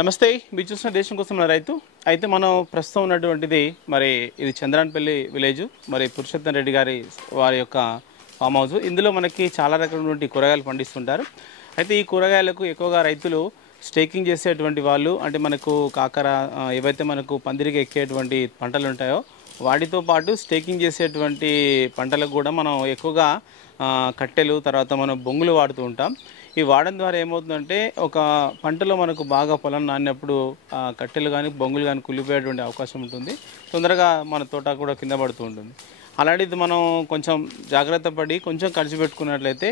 నమస్తే, మీరు చూసిన దేశం కోసం నా రైతు. అయితే మనం ప్రస్తుతం ఉన్నటువంటిది మరి ఇది చంద్రాన్పల్లి విలేజ్, మరి పురుషోత్తం రెడ్డి గారి వారి యొక్క ఫామ్ హౌస్. ఇందులో మనకి చాలా రకాలైనటువంటి కూరగాయలు పండిస్తుంటారు. అయితే ఈ కూరగాయలకు ఎక్కువగా రైతులు స్టేకింగ్ చేసేటువంటి వాళ్ళు, అంటే మనకు కాకర ఏవైతే మనకు పందిరికి ఎక్కేటువంటి పంటలు ఉంటాయో వాటితో పాటు స్టేకింగ్ చేసేటువంటి పంటలకు కూడా మనం ఎక్కువగా కట్టెలు, తర్వాత మనం బొంగులు వాడుతూ ఉంటాం. ఈ వాడడం ద్వారా ఏమవుతుందంటే ఒక పంటలో మనకు బాగా పొలం నానినప్పుడు కట్టెలు కానీ బొంగులు కానీ కుళ్ళిపోయేటువంటి అవకాశం ఉంటుంది. తొందరగా మన తోట కూడా కింద పడుతూ ఉంటుంది. అలాంటిది మనం కొంచెం జాగ్రత్త పడి కొంచెం ఖర్చు పెట్టుకున్నట్లయితే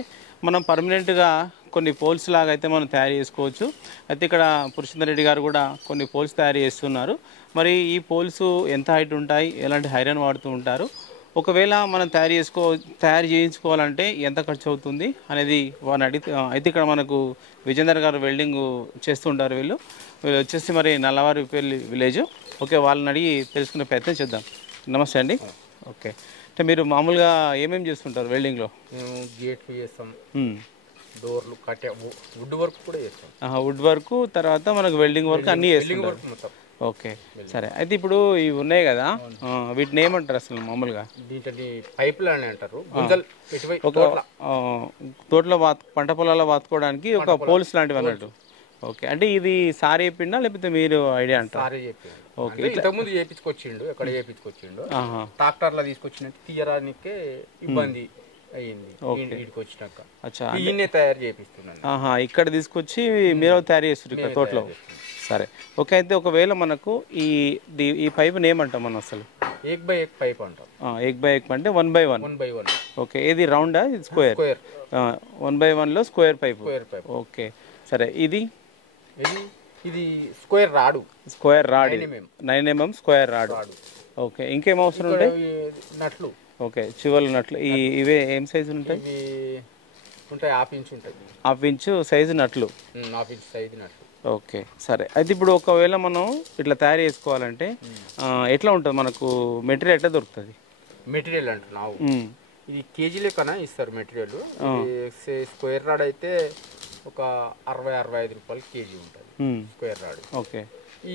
మనం పర్మనెంట్గా కొన్ని పోల్స్ లాగా అయితే మనం తయారు చేసుకోవచ్చు. అయితే ఇక్కడ పురుషోత్తం రెడ్డి గారు కూడా కొన్ని పోల్స్ తయారు చేస్తున్నారు. మరి ఈ పోల్స్ ఎంత హైట్ ఉంటాయి, ఎలాంటి ఐరన్ వాడుతూ ఉంటారు, ఒకవేళ మనం తయారు చేయించుకోవాలంటే ఎంత ఖర్చు అవుతుంది అనేది వారిని అడిగితే, అయితే ఇక్కడ మనకు విజేందర్ గారు వెల్డింగ్ చేస్తుంటారు. వీళ్ళు వచ్చేసి మరి నల్లవారిపల్లి విలేజ్. ఓకే, వాళ్ళని అడిగి తెలుసుకునే ప్రయత్నం చేద్దాం. నమస్తే అండి. ఓకే, అంటే మీరు మామూలుగా ఏమేమి చేస్తుంటారు వెల్డింగ్లో? మేము గేట్లు చేస్తాం, డోర్లు, కట్టే, వుడ్ వర్క్ కూడా చేస్తాం. వుడ్ వర్క్ తర్వాత మనకు వెల్డింగ్ వర్క్ అన్నీ చేస్తుంటారు. ఓకే, సరే. అయితే ఇప్పుడు ఇవి ఉన్నాయి కదా, వీటిని ఏమంటారు అసలు మామూలుగా? దీంట్లో పైపులు అని అంటారు. ఒక తోటలో పంట పొలాల్లో వాతుకోవడానికి ఒక పోల్స్ లాంటివి అన్నట్టు. ఓకే, అంటే ఇది సారీ చెప్పిండా లేకపోతే మీరు ఐడియా అంటారు? సారీ చెప్పిండు. ఓకే, ఇంతకుముందు చేయించుకొచ్చిండు, ఎక్కడ చేయించుకొచ్చిండు, ట్రాక్టర్లో తీసుకొచ్చినట్టు తీయడానికే ఇబ్బంది అయ్యింది. వీడికి వచ్చినాక ఈయనే తయారు చేపిస్తున్నాను. ఇక్కడ తీసుకొచ్చి మీరు తయారు చేస్తారు ఇక్కడ తోటలో. సరే, ఓకే. అయితే ఒకవేళ మనకు ఈ పైపుని ఏమంటాం మనం అసలు? ఏక్ బై ఏక్ పైప్ అంటాం. ఏక్ బై ఏక్ అంటే 1/1. ఓకే, ఇది రౌండా, ఇది స్క్వేర్? 1/1లో స్క్వేర్ పైపు. ఓకే, సరే. ఇది స్క్వేర్ రాడు. 9 mm స్క్వేర్ రాడు. ఓకే, ఇంకేం అవసరం ఉంటాయి? నట్లు. ఓకే, చివర్లు నట్లు. ఇవే ఏం సైజు ఉంటాయి? హాఫ్ ఇంచ్ ఉంటాయి. హాఫ్ ఇంచు సైజు నట్లు. హాఫ్ ఇంచ్ సైజు నట్లు. ఓకే, సరే. అయితే ఇప్పుడు ఒకవేళ మనం ఇట్లా తయారు చేసుకోవాలంటే ఎట్లా ఉంటుంది మనకు? మెటీరియల్ ఎట్లా దొరుకుతుంది? మెటీరియల్ అంటున్నావు, ఇది కేజీ లెక్కన ఇస్తారు మెటీరియల్. స్క్వేర్ రాడ్ అయితే ఒక 60-65 రూపాయలు కేజీ ఉంటుంది స్క్వేర్ రాడ్. ఓకే,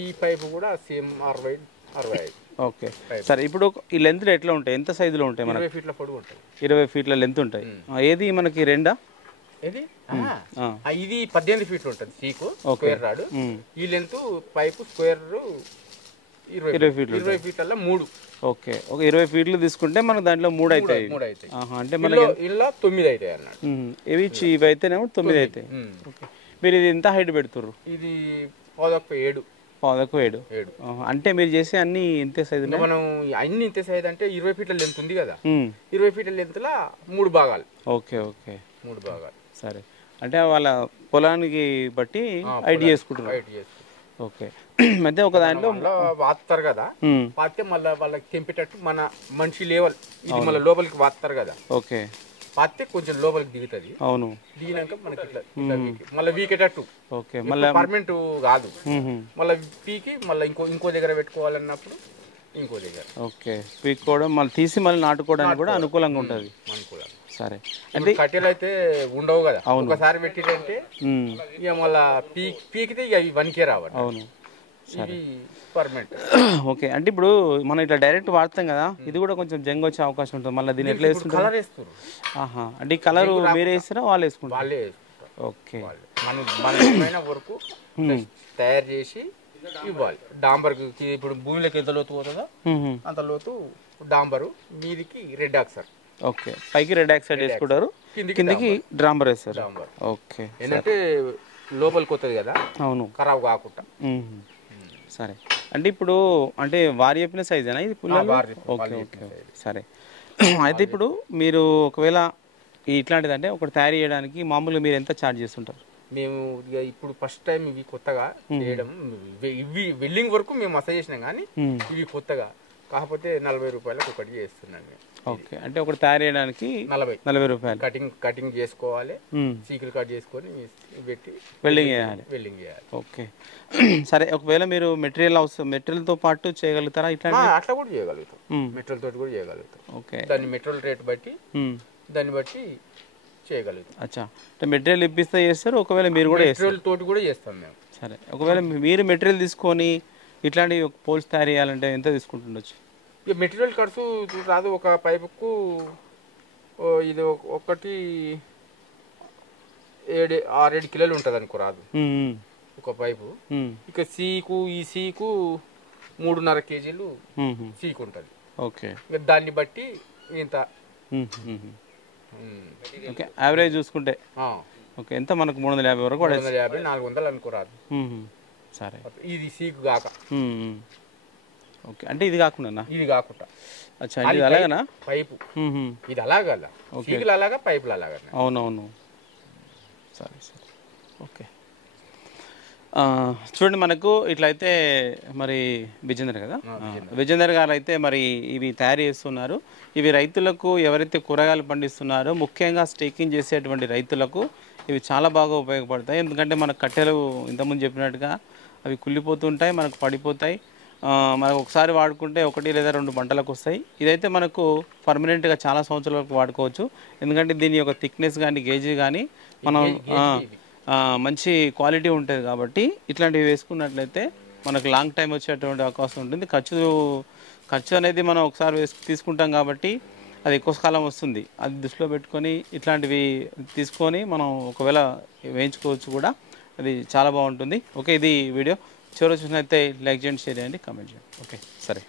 ఈ పైపు కూడా సేమ్ 60-65. ఓకే, సరే. ఇప్పుడు ఈ లెంత్ ఎట్లా ఉంటాయి, ఎంత సైజులో ఉంటాయి? 20 ఫీట్ల పొడుగు ఉంటాయి. 20 ఫీట్ల లెంత్ ఉంటాయి. ఏది మనకి రెండా? ఇది 18 ఫీట్లు ఉంటుంది సీకు స్క్వేర్ రాడ్. ఈ లెంత్ పైపు స్క్వేర్ 20 ఫీట్లు. 20 ఫీట్ల 3. ఓకే, ఒక 20 ఫీట్లు తీసుకుంటే మనకు దాంట్లో 3 అవుతాయి. అంటే మనకి ఇలా 9 అవుతాయి అన్నట్టు. ఇవి అయితేనేమో 9 అవుతాయి. మీరు ఇది ఎంత హైట్ పెడుతుర్రు? ఇది 7. అంటే మీరు చేసే అన్ని ఇంతే సైజు? మనం అన్ని ఇంతే సైజు. అంటే 20 ఫీట్ల లెంత్ ఉంది కదా, 20 ఫీట్ల లెంత్ లా 3 భాగాలు. ఓకే, 3 భాగాలు. సరే, అంటే వాళ్ళ పొలానికి బట్టి ఐడి చేసుకుంటారు. ఓకే, మధ్య ఒక దాంట్లో వాస్తారు కదా, వాస్తే మళ్ళీ వాళ్ళకి తెంపేటట్టు మన మనిషి లేవల్ ఇది మళ్ళీ లోపలికి వాస్తారు కదా. ఓకే, పాతే కొంచెం లోపలికి దిగుతుంది. అవును, దిగినాక మనకి ఇట్లా మళ్ళీ వీకేటట్టు. ఓకే, మళ్ళీ పర్మనెంట్ కాదు, మళ్ళీ పీకి మళ్ళీ ఇంకో దగ్గర పెట్టుకోవాలన్నప్పుడు ఇంకో దగ్గర. ఓకే, పీక్కోవడం మళ్ళీ తీసి మళ్ళీ నాటుకోవడానికి కూడా అనుకూలంగా ఉంటుంది. సరే, అంటే కట్టెలు అయితే ఉండవు కదా, ఒకసారి పెట్టిందంటే ఇక మళ్ళీ పీకితే ఇక ఇవన్నీకే రావాలి. అవును, సరే, పర్మనెంట్. ఓకే, అంటే ఇప్పుడు మనం ఇట్లా డైరెక్ట్ వాడతాం కదా, ఇది కూడా కొంచెం జంగ్ వచ్చే అవకాశం ఉంటుంది. మళ్ళీ దీన్ని ఎట్లా వేసుకుంటారు? కలర్ వేస్తారు. అంటే ఈ కలర్ మీరే వేస్తారా వాళ్ళు వేసుకుంటారు? వాళ్ళే. ఓకే, మన వరకు తయారు చేసి ఇవ్వాలి. డాంబర్ ఇప్పుడు భూమిలోకి ఎంత లోతు పోతుందో అంత లోతు డాంబరు, మీదికి రెడ్ ఆక్సైడ్. ఓకే, పైకి రెడ్ ఆక్సైడ్ వేసుకుంటారు, కిందికి డాంబర్ వేస్తారు. ఓకే, ఏంటంటే లోపలికి వస్తుంది కదా, అవును, ఖరాబ్ కాకుండా. సరే, అంటే ఇప్పుడు అంటే వారి చెప్పిన సైజేనా ఇది పుల్లలు? ఓకే, సరే. అయితే ఇప్పుడు మీరు ఒకవేళ ఇట్లాంటిది అంటే ఒకటి తయారు చేయడానికి మామూలుగా మీరు ఎంత ఛార్జ్ చేస్తుంటారు? మేము ఇప్పుడు ఫస్ట్ టైం ఇవి కొత్తగా చేయడం, ఇవి వెల్డింగ్ వరకు మేము మసాజ్ చేసినాం కానీ ఇవి కొత్తగా, కాకపోతే 40 రూపాయలకు ఒకటి చేస్తున్నాను. ఓకే, అంటే ఒకటి తయారు చేయడానికి 40 రూపాయలు. కటింగ్ చేసుకోవాలి, చీకులు కట్ చేసుకొని పెట్టి వెల్డింగ్ చేయాలి. ఓకే, సరే. ఒకవేళ మీరు మెటీరియల్తో పాటు చేయగలుగుతారా? ఇట్లా అట్లా కూడా చేయగలుగుతాం, మెటీరియల్ తోటి కూడా చేయగలుగుతాం. ఓకే, దాని మెటీరియల్ రేట్ బట్టి దాన్ని బట్టి చేయగలుగుతాం. అచ్చా, అంటే మెటీరియల్ ఇప్పిస్తే చేస్తారు, ఒకవేళ మీరు కూడా మెటీరియల్ తోటి కూడా చేస్తాం మేము. సరే, ఒకవేళ మీరు మెటీరియల్ తీసుకొని ఇట్లాంటి పోల్స్ తయారు చేయాలంటే ఎంత తీసుకుంటుండొచ్చు? ఇక మెటీరియల్ ఖర్చు రాదు. ఒక పైపుకు ఇది ఒకటి 6-7 కిలోలు ఉంటుంది అనుకో రాదు ఒక పైపు. ఇక ఈ సీకు 3.5 కేజీలు సీకు ఉంటుంది. ఓకే, ఇక దాన్ని బట్టి ఇంత. ఓకే, యావరేజ్ చూసుకుంటే ఓకే ఎంత మనకు 350 వరకు 350-400 అనుకోరాదు. సరే, ఇది సీకు కాక. ఓకే, అంటే ఇది కాకుండా ఇది కాకుండా అచ్చా, ఇది అలాగనా పైపు? ఇది అలాగల సీకులు అలాగా, పైపులు అలాగా. అవునవును, సరే సరే. ఓకే, చూడండి మనకు ఇట్లయితే మరి విజేందర్ కదా, విజేందర్ గారు అయితే మరి ఇవి తయారు చేస్తున్నారు. ఇవి రైతులకు ఎవరైతే కూరగాయలు పండిస్తున్నారో ముఖ్యంగా స్టేకింగ్ చేసేటువంటి రైతులకు ఇవి చాలా బాగా ఉపయోగపడతాయి. ఎందుకంటే మనకు కట్టెలు ఇంతకుముందు చెప్పినట్టుగా అవి కుళ్ళిపోతుంటాయి, మనకు పడిపోతాయి. మనకు ఒకసారి వాడుకుంటే 1 లేదా 2 పంటలకు వస్తాయి. ఇదైతే మనకు పర్మనెంట్గా చాలా సంవత్సరాల వరకు వాడుకోవచ్చు. ఎందుకంటే దీని యొక్క థిక్నెస్ కానీ గేజీ కానీ మనం మంచి క్వాలిటీ ఉంటుంది కాబట్టి ఇట్లాంటివి వేసుకున్నట్లయితే మనకు లాంగ్ టైం వచ్చేటువంటి అవకాశం ఉంటుంది. ఖర్చు అనేది మనం ఒకసారి తీసుకుంటాం కాబట్టి అది ఎక్కువ కాలం వస్తుంది. అది దృష్టిలో పెట్టుకొని ఇట్లాంటివి తీసుకొని మనం ఒకవేళ వేయించుకోవచ్చు కూడా, అది చాలా బాగుంటుంది. ఓకే, ఇది వీడియో చివరి చూసినట్లయితే లైక్ చేయండి, షేర్ చేయండి, కామెంట్ చేయండి. ఓకే, సరే.